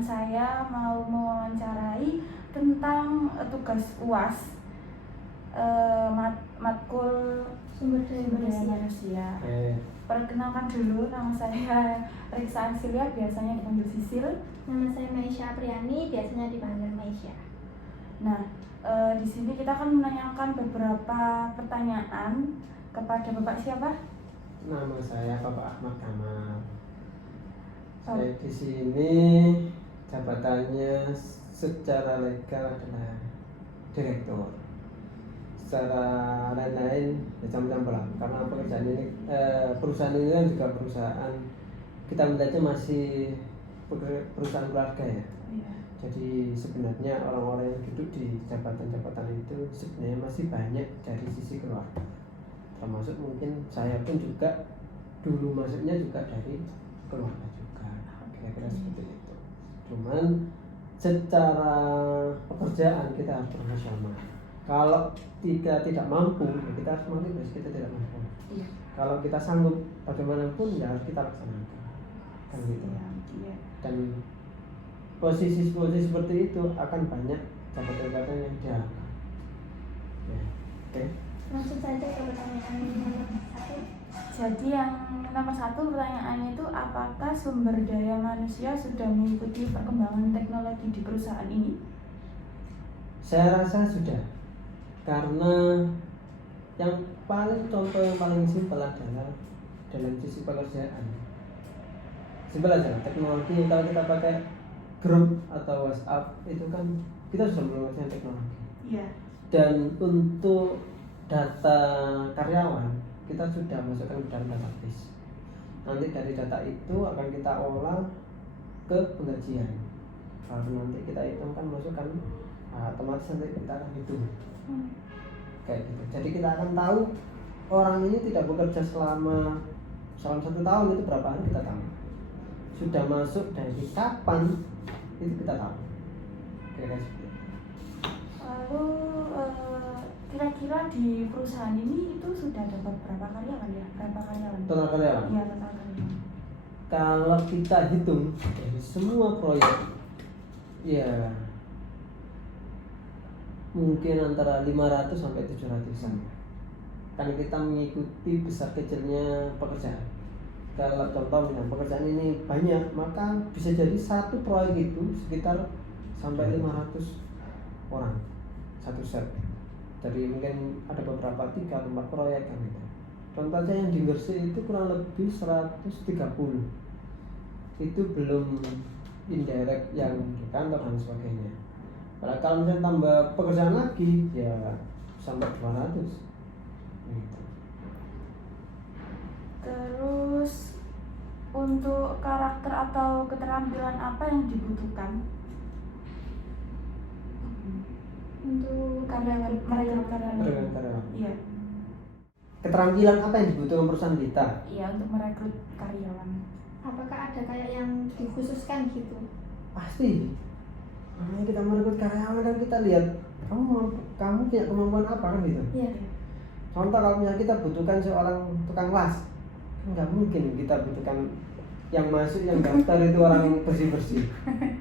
saya mau mewawancarai tentang tugas UAS matkul sumber daya manusia. Perkenalkan dulu, nama saya Riksa Ansilia, biasanya dipanggil Sisil. Nama saya Maisha Apriani, biasanya dipanggil Maisha. Nah, di sini kita akan menanyakan beberapa pertanyaan kepada Bapak siapa? Nama saya Bapak Ahmad Kamal. Saya di sini jabatannya secara legal adalah direktur. Secara lain-lain ya campur-campur lah, karena pekerjaan ini perusahaan ini kan juga perusahaan, kita melihatnya masih perusahaan keluarga ya. Jadi sebenarnya orang-orang yang duduk di jabatan-jabatan itu sebenarnya masih banyak dari sisi keluarga, termasuk mungkin saya pun juga dulu masuknya juga dari keluarga juga, kira-kira seperti itu. Cuman secara pekerjaan kita harus profesional. Kalau kita tidak mampu, ya kita harus mampu, kita tidak mampu. Kalau kita sanggup, bagaimanapun ya harus kita laksanakan, kan gitu. Dan posisi-posisi seperti itu akan banyak jabatan-jabatan yang diharapkan. Ya, oke. Langsung saja ke pertanyaan nomor 1. Jadi yang nomor 1 pertanyaannya itu, apakah sumber daya manusia sudah mengikuti perkembangan teknologi di perusahaan ini? Saya rasa sudah. Karena yang contoh yang paling simpel adalah dalam sisi pekerjaan. Simpel aja, teknologi kalau kita pakai grup atau WhatsApp itu kan kita sudah menggunakan teknologi. Iya. Dan untuk data karyawan kita sudah masukkan ke dalam database. Nanti dari data itu akan kita olah ke penggajian. Kalau nanti kita hitung kan masukkan, otomatis nanti kita akan hitung. Kayak gitu. Jadi kita akan tahu orang ini tidak bekerja selama 1 tahun itu berapa hari kita tahu. Sudah masuk dari kapan itu kita tahu. Kira-kira seperti itu. Lalu kira-kira di perusahaan ini itu sudah dapat berapa karyawan ya? Berapa karyawan? Total karyawan? Iya, total karyawan. Kalau kita hitung dari semua proyek, ya mungkin antara 500 sampai 700-an. Karena kita mengikuti besar kecilnya pekerjaan. Kalau contoh misalnya pekerjaan ini banyak, maka bisa jadi satu proyek itu sekitar sampai 500 orang satu set. Jadi mungkin ada beberapa 3 atau 4 proyek kan gitu. Contohnya yang di Gresik itu kurang lebih 130. Itu belum indirect yang di kantor dan sebagainya. Kalau misalnya tambah pekerjaan lagi, ya sampai 200. Gitu. Terus untuk karakter atau keterampilan apa yang dibutuhkan untuk karyawan? Iya. Keterampilan apa yang dibutuhkan perusahaan kita? Iya, untuk merekrut karyawan. Apakah ada kayak yang dikhususkan gitu? Pasti. Makanya kita merekrut karyawan dan kita lihat kamu punya kemampuan apa kan gitu. Iya. Contoh kalau misalnya kita butuhkan seorang tukang las, kan nggak mungkin kita butuhkan yang masuk yang daftar itu orang yang bersih-bersih.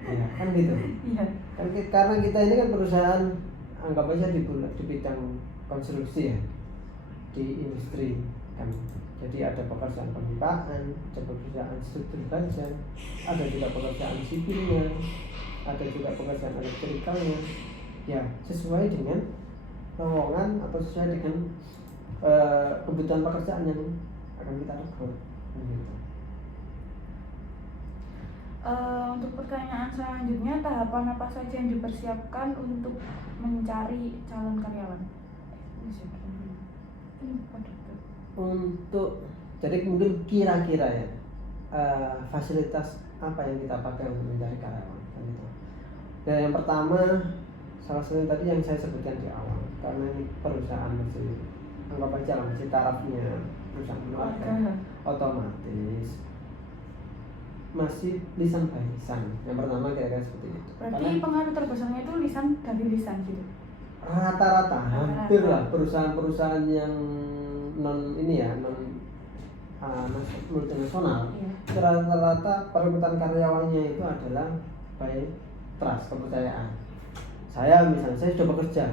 Ya, kan gitu. Iya. Kan karena kita ini kan perusahaan anggap aja di bidang konstruksi ya, di industri kan. Jadi ada pekerjaan pemipaan, ada pekerjaan struktur baja, ada juga pekerjaan sipilnya, ada juga pekerjaan elektrikalnya. Ya, sesuai dengan lowongan atau sesuai dengan kebutuhan pekerjaan yang akan kita rekrut. Gitu. Untuk pertanyaan selanjutnya, tahapan apa saja yang dipersiapkan untuk mencari calon karyawan? Untuk jadi mungkin kira-kira ya fasilitas apa yang kita pakai untuk mencari karyawan kan itu. Dan yang pertama salah satu tadi yang saya sebutkan di awal, karena ini perusahaan masih anggap aja lah masih tarafnya perusahaan keluarga, otomatis masih lisan by lisan. Yang pertama kira-kira seperti itu. Berarti pengaruh terbesarnya itu lisan dari lisan gitu. Rata-rata hampir lah perusahaan-perusahaan yang non multinasional, iya. Rata-rata perebutan karyawannya itu adalah by trust, kepercayaan. Saya misalnya saya sudah bekerja,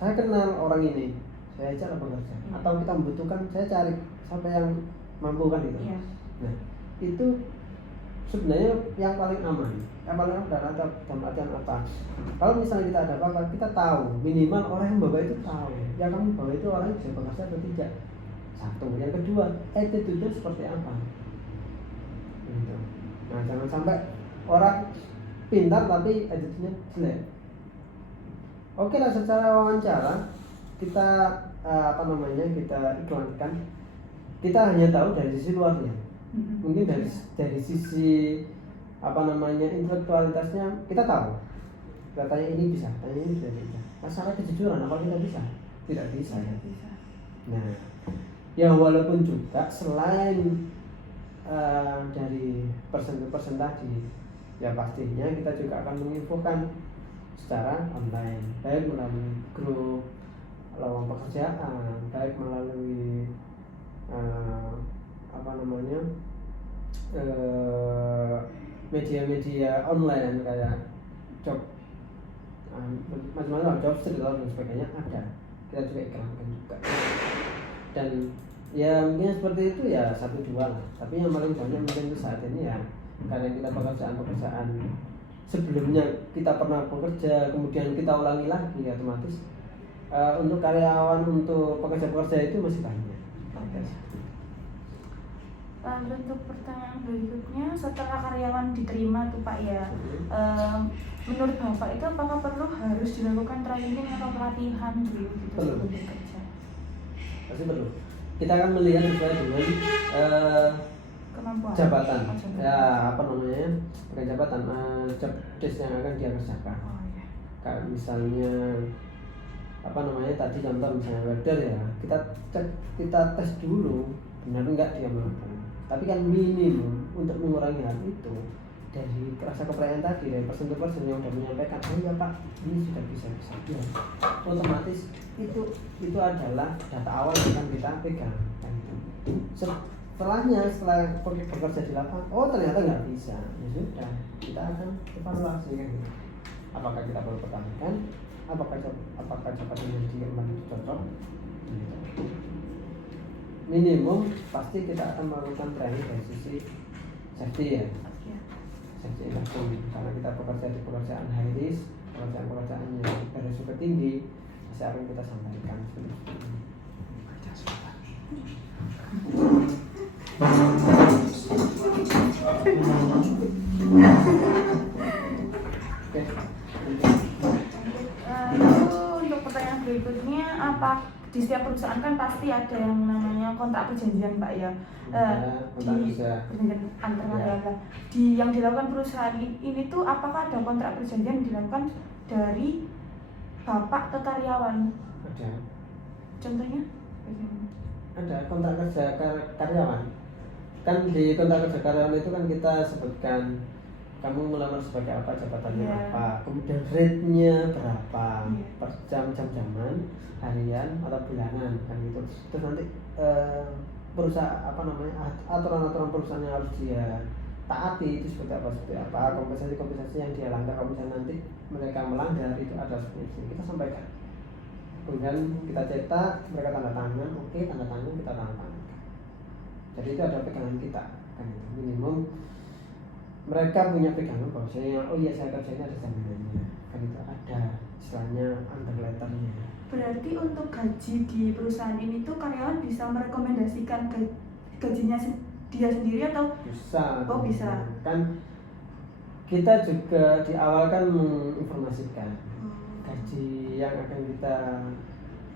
saya kenal orang ini, saya ajak bekerja. Atau kita membutuhkan, saya cari siapa yang mampu kan itu. Iya. Nah itu sebenarnya yang paling aman. Yang paling aman dalam artian apa? Kalau misalnya kita ada apa-apa, kita tahu minimal orang yang bawa itu tahu. Yang kamu bawa itu orang yang bisa bekerja atau tidak. Satu. Yang kedua, attitude-nya seperti apa? Gitu. Nah jangan sampai orang pintar tapi attitude-nya jelek. Oke lah, secara wawancara kita kita iklankan, kita hanya tahu dari sisi luarnya. Mungkin dari sisi intelektualitasnya kita tahu. Kita tanya ini bisa, tanya ini tidak bisa. Masalah kejujuran apa kita bisa? Tidak bisa. Nah, ya walaupun juga selain dari persen tadi, ya pastinya kita juga akan menginfokan secara online, baik melalui grup lowongan pekerjaan, baik melalui media-media online kayak job macam-macam, job street dan sebagainya ada. Kita juga iklankan juga. Dan ya mungkin seperti itu ya 1-2 lah. Tapi yang paling banyak mungkin itu saat ini ya karena kita pekerjaan sebelumnya kita pernah bekerja, kemudian kita ulangi lagi, otomatis untuk karyawan, untuk pekerja-pekerja itu masih banyak. Lalu untuk pertanyaan berikutnya, setelah karyawan diterima tuh Pak ya, menurut Bapak itu apakah perlu harus dilakukan training atau pelatihan dulu gitu sebelum bekerja? Pasti perlu. Kita akan melihat sesuai dengan kemampuan jabatan, ya bukan jabatan, job desk yang akan dia kerjakan. Kayak misalnya tadi contoh misalnya welder ya, kita tes dulu benar enggak dia mampu. Tapi kan minimum untuk mengurangi hal itu dari rasa kepercayaan tadi, dari persen yang sudah menyampaikan, oh ya Pak, ini sudah bisa ya. Otomatis itu adalah data awal yang akan kita pegang. Setelah bekerja di lapangan, oh ternyata nggak bisa, ya sudah, kita akan evaluasi kan. Apakah kita perlu pertahankan, apakah jabatan yang diemban itu cocok? Minimum pasti kita akan melakukan training dari sisi safety ya. Safety industry, karena kita bekerja di pekerjaan high risk, pekerjaan yang beresiko tinggi, pasti akan kita sampaikan seperti ini. Lalu untuk pertanyaan berikutnya, apa di setiap perusahaan kan pasti ada yang namanya kontrak perjanjian Pak ya, perjanjian antar karyawan. Yang dilakukan perusahaan ini tuh apakah ada kontrak perjanjian yang dilakukan dari Bapak ke karyawan? Ada. Contohnya? Ada kontrak kerja karyawan. Kan di kontrak kerja karyawan itu kan kita sebutkan kamu melamar sebagai apa, jabatannya apa, kemudian rate-nya berapa per jam-jaman, harian atau bulanan kan gitu. Terus nanti perusahaan aturan-aturan perusahaan yang harus dia taati itu seperti apa, kompensasi yang dia langgar kalau misalnya nanti mereka melanggar itu ada seperti itu. Kita sampaikan. Kemudian kita cetak, mereka tanda tangan, oke, tanda tangan, kita tanda tangan. Jadi itu ada pegangan kita kan itu. Minimum mereka punya pegangan bahwa saya kerjanya ada jaminannya kan itu, ada istilahnya under letternya. Berarti untuk gaji di perusahaan ini tuh karyawan bisa merekomendasikan gajinya dia sendiri atau bisa? Oh bisa. Kan kita juga di awal kan menginformasikan gaji yang akan kita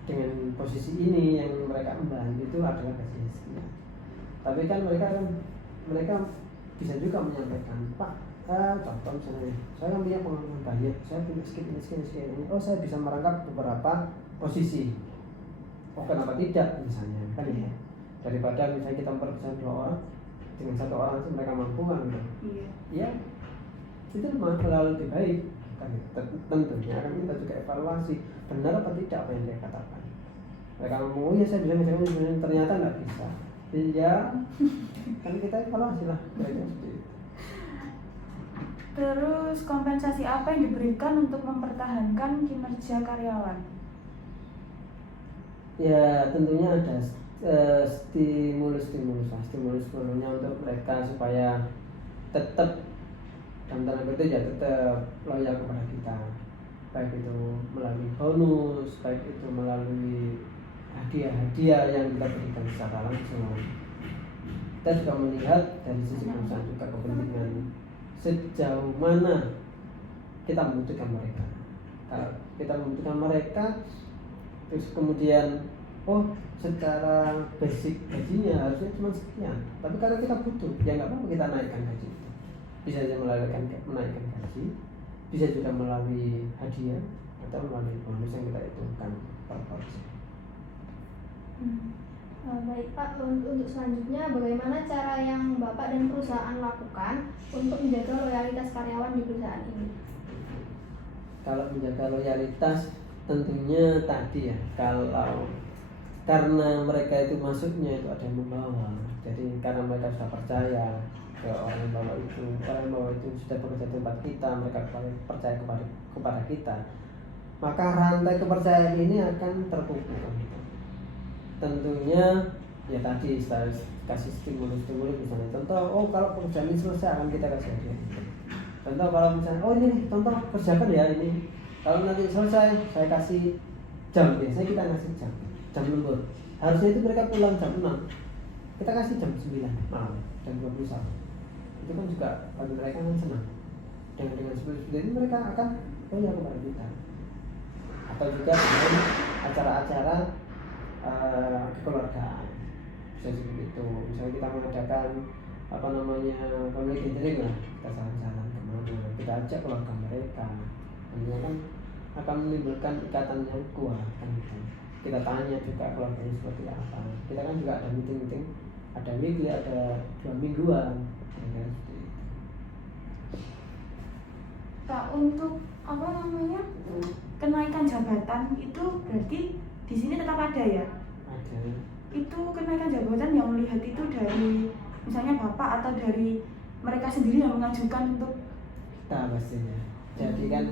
dengan posisi ini yang mereka emban itu adalah gaji sekian. Tapi kan mereka bisa juga menyampaikan, Pak, contoh misalnya saya punya pengalaman banyak, saya punya skill ini, oh saya bisa merangkap beberapa posisi, oh kenapa tidak misalnya kan ya. Daripada misalnya kita memperbesar 2 orang dengan 1 orang itu mereka mampu kan gitu. Iya, itu malah lebih baik kan. Tentunya akan kita juga evaluasi benar apa tidak apa yang dia katakan. Mereka ngomong, oh ya saya bisa ternyata nggak bisa. Iya, kan kita evaluasi lah mereka seperti itu. Terus kompensasi apa yang diberikan untuk mempertahankan kinerja karyawan? Ya tentunya ada stimulus sebelumnya untuk mereka supaya tetap dalam tanda kutip ya tetap loyal kepada kita, baik itu melalui bonus, baik itu melalui hadiah-hadiah yang kita berikan secara langsung. Kita juga melihat dari sisi perusahaan juga kepentingan sejauh mana kita membutuhkan mereka. Kalau kita membutuhkan mereka, terus kemudian secara basic gajinya harusnya cuma sekian, tapi karena kita butuh, ya nggak apa-apa kita naikkan gaji itu. Bisa saja menaikkan gaji, bisa juga melalui hadiah atau melalui bonus yang kita hitungkan per porsi. Baik Pak, untuk selanjutnya bagaimana cara yang Bapak dan perusahaan lakukan untuk menjaga loyalitas karyawan di perusahaan ini? Kalau menjaga loyalitas tentunya tadi ya, kalau karena mereka itu masuknya itu ada yang membawa, jadi karena mereka sudah percaya ke orang yang bawa itu, orang yang bawa itu sudah bekerja di tempat kita, mereka percaya kepada kita, maka rantai kepercayaan ini akan terpupuk. Tentunya ya tadi saya kasih stimulus misalnya, contoh kalau pekerjaan ini selesai akan kita kasih hadiah. Contoh kalau misalnya ini nih, contoh kerjakan ya ini, kalau nanti selesai saya kasih jam, biasanya kita ngasih jam lembur, harusnya itu mereka pulang jam 6, kita kasih jam 9 malam, jam 21. Itu kan juga bagi mereka kan senang, dengan seperti itu mereka akan loyal kepada kita. Atau juga dengan acara-acara kekeluargaan, bisa seperti itu. Misalnya kita mengadakan family gathering lah, kita jalan-jalan kemana, kita ajak keluarga mereka, ini kan akan menimbulkan ikatan yang kuat kan gitu. Kita tanya juga keluarganya seperti apa, kita kan juga ada meeting, ada weekly, ada 2 mingguan ya, seperti itu. Pak, untuk kenaikan jabatan itu berarti di sini tetap ada ya? Ada. Itu kenaikan jabatan yang melihat itu dari misalnya Bapak atau dari mereka sendiri yang mengajukan untuk Kita pastinya. Jadi kan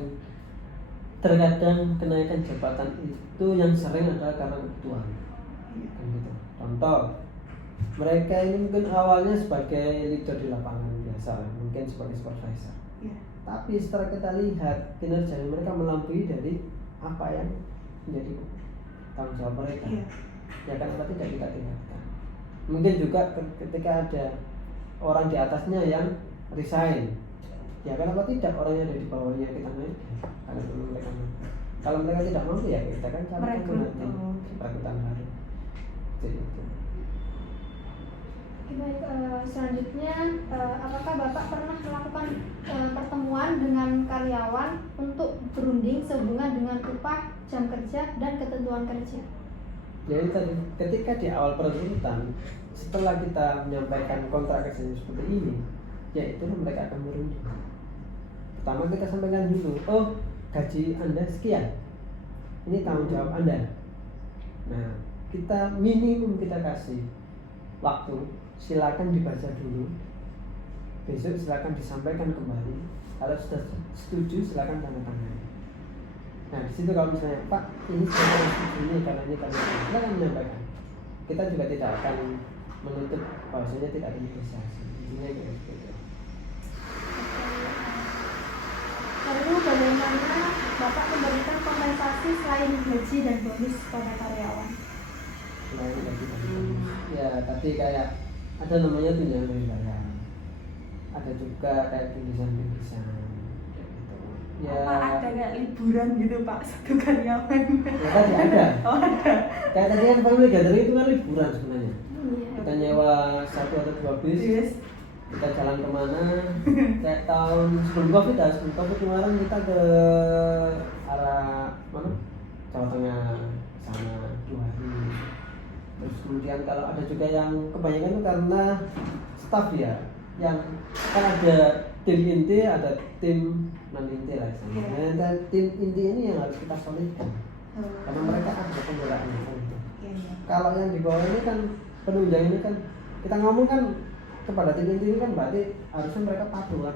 terkadang kenaikan jabatan itu yang sering adalah karena kebutuhan. Kan gitu. Contoh, mereka ini mungkin awalnya sebagai leader di lapangan biasa, mungkin sebagai supervisor. ya. Tapi setelah kita lihat kinerja mereka melampaui dari apa yang menjadi tanggung jawab mereka, ya kenapa tidak kita tinggalkan. Mungkin juga ketika ada orang di atasnya yang resign, ya kenapa tidak orang yang ada di bawahnya kita naikkan, karena mereka mampu. Kalau mereka tidak mampu ya kita kan carikan nanti perekrutan baru. Jadi itu. Baik, selanjutnya apakah Bapak pernah melakukan pertemuan dengan karyawan untuk berunding sehubungan dengan upah, jam kerja, dan ketentuan kerja? Jadi tadi ketika di awal perekrutan, setelah kita menyampaikan kontrak kerja seperti ini, yaitu mereka akan berunding. Pertama kita sampaikan dulu, gaji Anda sekian, ini tanggung jawab Anda. Nah, kita minimum kita kasih waktu, silakan dibaca dulu, besok silakan disampaikan kembali, kalau sudah setuju silakan tanda tangan. Nah di situ kalau misalnya Pak ini saya setuju ini karena ini silakan menyampaikan. Kita juga tidak akan menutup bahwasanya tidak ada negosiasi. Intinya kayak gitu. Lalu bagaimana Bapak memberikan kompensasi selain gaji dan bonus pada karyawan? Selain gaji dan bonus, ya tadi kayak ada namanya tunjangan hari raya, ada juga kayak bingkisan gitu. Ya, apa ada kayak liburan gitu Pak satu karyawan? Ya tadi ada. Oh ada. Kayak tadi kan family gathering itu kan liburan sebenarnya. Iya. Kita nyewa 1 atau 2 bis, Yes. kita jalan kemana. Kayak tahun sebelum covid kemarin kita ke arah mana? Jawa Tengah sana 2 hari. Terus kemudian kalau ada juga yang kebanyakan itu karena staff ya, yang kan ada tim inti, ada tim non inti lah. Yeah. Nah, tim inti ini yang harus kita solidkan, karena mereka ada pembelaannya kan. Kalau yang di bawah ini kan penunjang ini kan kita ngomong kan kepada tim inti ini kan berarti harusnya mereka patuh kan.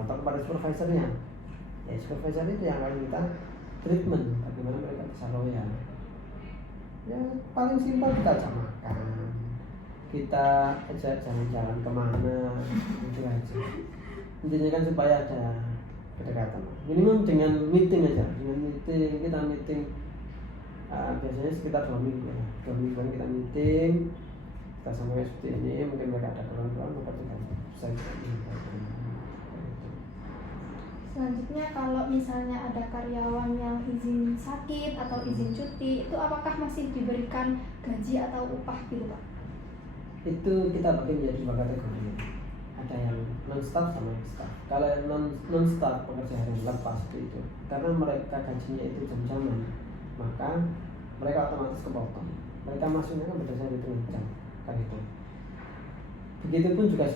atau kepada supervisornya. Ya supervisor itu yang akan kita treatment, bagaimana mereka bisa loyal. Ya paling simpel kita ajak makan, kita ajak jalan-jalan kemana, itu aja. Intinya kan supaya ada kedekatan. Minimum dengan meeting aja, dengan meeting kita meeting biasanya sekitar 2 minggu ya. 2 mingguan kita meeting, kita sama seperti ini, mungkin mereka ada keluhan maka kita bisa Selanjutnya kalau misalnya ada karyawan yang izin sakit atau izin cuti, itu apakah masih diberikan gaji atau upah gitu Pak? Itu kita bagi menjadi 2 kategori. Ada yang non staff sama yang staff. Kalau non staff pekerja harian lepas itu karena mereka gajinya itu jam-jaman, maka mereka otomatis kepotong. Mereka masuknya kan berdasarkan hitungan jam kan itu. Begitupun juga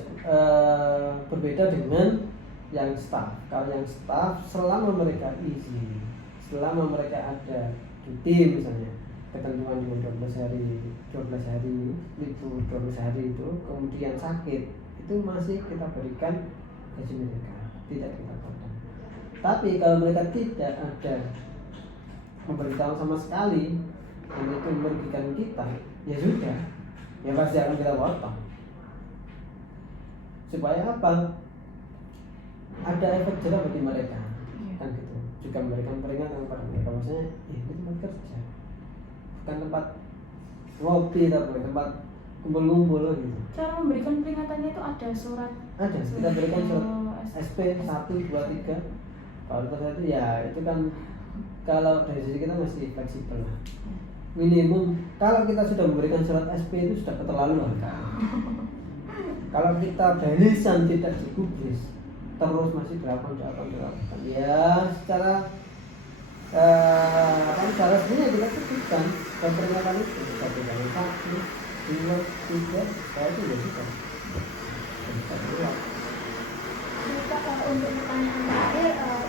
berbeda dengan yang staff. Kalau yang staff selama mereka izin, selama mereka ada cuti misalnya, ketentuan dengan 12 hari libur 12 hari itu, kemudian sakit, itu masih kita berikan gaji mereka, tidak kita potong. Tapi kalau mereka tidak ada memberitahu sama sekali, dan itu merugikan kita, ya sudah, ya pasti akan kita potong. Supaya apa? Ada efek jerah bagi mereka, kan gitu. Juga memberikan peringatan kepada mereka, maksudnya ini tempat kerja, bukan tempat ngopi tapi tempat kumpul-kumpul gitu. Cara memberikan peringatannya itu ada surat. Ada, kita berikan surat SP 1, 2, 3. Kalau terus itu ya itu kan kalau dari sisi kita masih fleksibel lah. Minimum kalau kita sudah memberikan surat SP itu sudah keterlaluan kan. Kalau kita balisan tidak digubris terus masih berapa ya secara secara sebenarnya kita sebutkan dan peringatan itu kita berikan 1, 2, 3 saya itu ya bisa keluar. Untuk pertanyaan terakhir,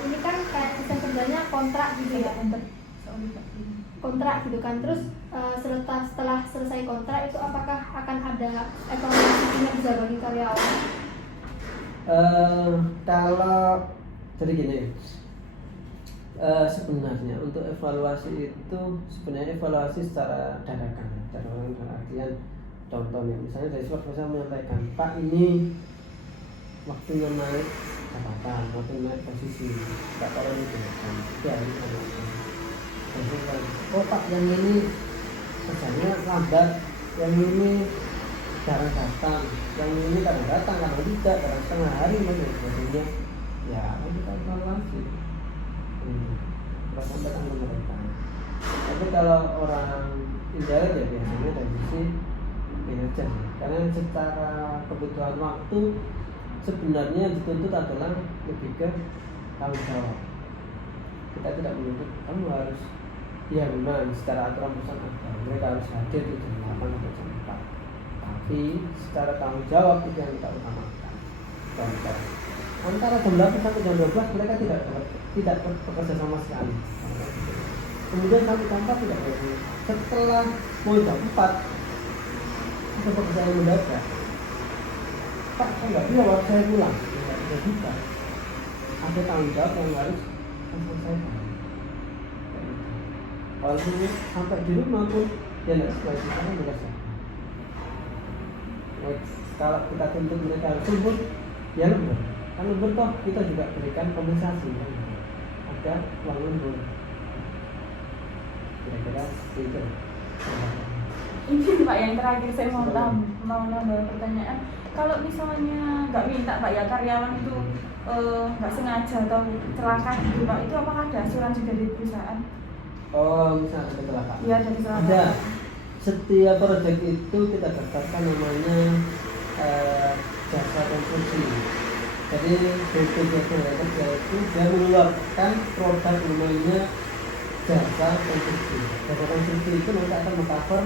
ini kan kayak sistem kerjanya kontrak gitu ya, kontrak gitu kan. Terus setelah selesai kontrak itu apakah akan ada evaluasi kinerja bagi karyawan? Kalau jadi gini, sebenarnya untuk evaluasi itu sebenarnya evaluasi secara dadakan, dalam artian contohnya misalnya dari supervisor menyampaikan, Pak ini waktunya naik jabatan, waktunya naik posisi, Pak tolong itu ya ini kan. Oh Pak yang ini kerjanya lambat, yang ini jarang datang, yang ini kadang datang, kadang tidak, kadang setengah hari sebagainya. Ya, kita evaluasi. Kita sampaikan ke mereka. Tapi kalau orang indirect ya biasanya dari sisi manajer, karena secara kebutuhan waktu sebenarnya yang dituntut adalah lebih ke tanggung jawab. Kita tidak menuntut kamu harus ya memang secara aturan perusahaan ada, mereka harus hadir di jam 8 atau jam 4. Tapi secara tanggung jawab itu yang kita utamakan. Contoh, antara jam 8 sampai jam 12 mereka tidak bekerja sama sekali. Kemudian sampai jam 4 tidak bekerja. Setelah mau jam 4 itu pekerjaan mendadak. Pak, saya nggak bisa waktu saya pulang. Tidak bisa. Ada tanggung jawab yang harus selesaikan. Kalau sampai di rumah pun ya tidak sesuai kita kan bekerja. Kalau kita tuntut mereka harus lembur, ya lembur. Kan lembur toh kita juga berikan kompensasi. Ada uang lembur. Kira-kira itu. Ini Pak yang terakhir saya mau nambah pertanyaan. Kalau misalnya nggak minta Pak ya karyawan itu nggak sengaja atau celaka gitu Pak, itu apakah ada asuransi dari perusahaan? Oh, misalnya ada kecelakaan. Iya, ada kecelakaan. Ada. Setiap proyek itu kita daftarkan namanya jasa konstruksi. Jadi BPJS itu dia mengeluarkan produk namanya jasa konstruksi. Jasa konstruksi itu nanti akan mengcover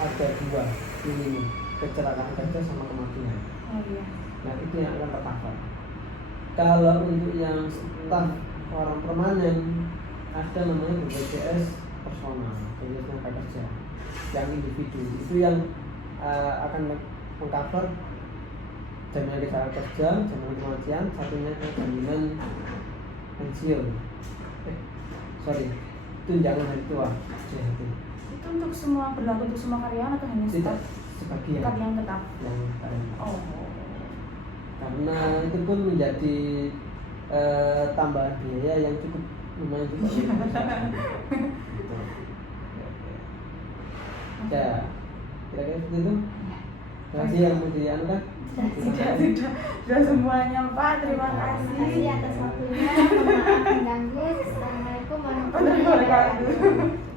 ada 2 ini kecelakaan kerja sama kematian. Oh iya. Nah itu yang akan tercover. Kalau untuk yang staf orang permanen ada namanya BPJS personal, BPJS tenaga kerja. Yang individu itu yang akan mengcover 2 hal. Yang pertama adalah jasa konstruksi, yang kedua adalah jasa personal. Jadi kalau kita sudah bekerja sama dengan orang, kita sudah akan mengcover jaminan legal kerja, jaminan kematian, satunya ke jaminan pensiun. Tunjangan hari tua. JHT. Itu untuk semua, berlaku untuk semua karyawan atau hanya Tidak, staf sebagian yang tetap? yang Oh. karena itu pun menjadi tambahan biaya yang cukup lumayan juga. Gitu. Ya, kira-kira seperti itu. Terima kasih yang mau dianukan. Sudah semuanya Pak, terima Terima kasih kasih. atas waktunya. Mohon maaf mengganggu. Assalamualaikum warahmatullahi Waalaikumsalam. wabarakatuh.